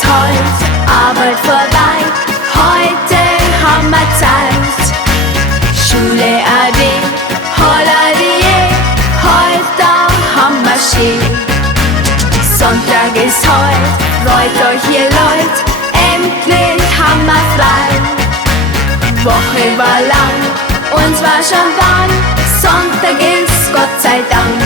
ist heut, Arbeit vorbei, heute haben wir Zeit. Schule ade, Holiday, heute haben wir schön. Sonntag ist heut, freut euch ihr Leut, endlich haben wir frei. Woche war lang, uns war schon warm, Sonntag ist Gott sei Dank.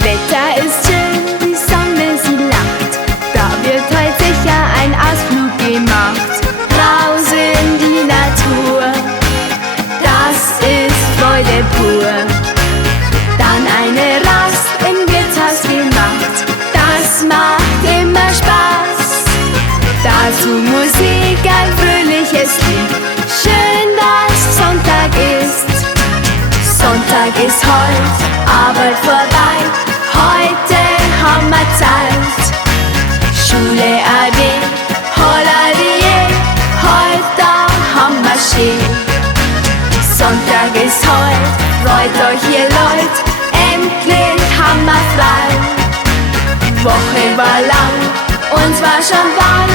Wetter ist schön, die Sonne sie lacht, da wird heut sicher ein Ausflug gemacht. Raus in die Natur, das ist Freude pur. Dann eine Rast im Wirtshaus gemacht, das macht immer Spaß. Dazu Musik, ein fröhliches Lied, schön, dass Sonntag ist. Sonntag ist heut, Arbeit vorbei, heute haben wir Zeit. Schule ade, Holiday, heute haben wir schön. Sonntag ist heut, freut euch ihr Leut, endlich haben wir frei. Woche war lang, uns war schon warm,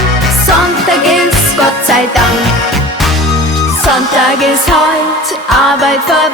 Sonntag ist Gott sei Dank. Sonntag ist heut, Arbeit vorbei,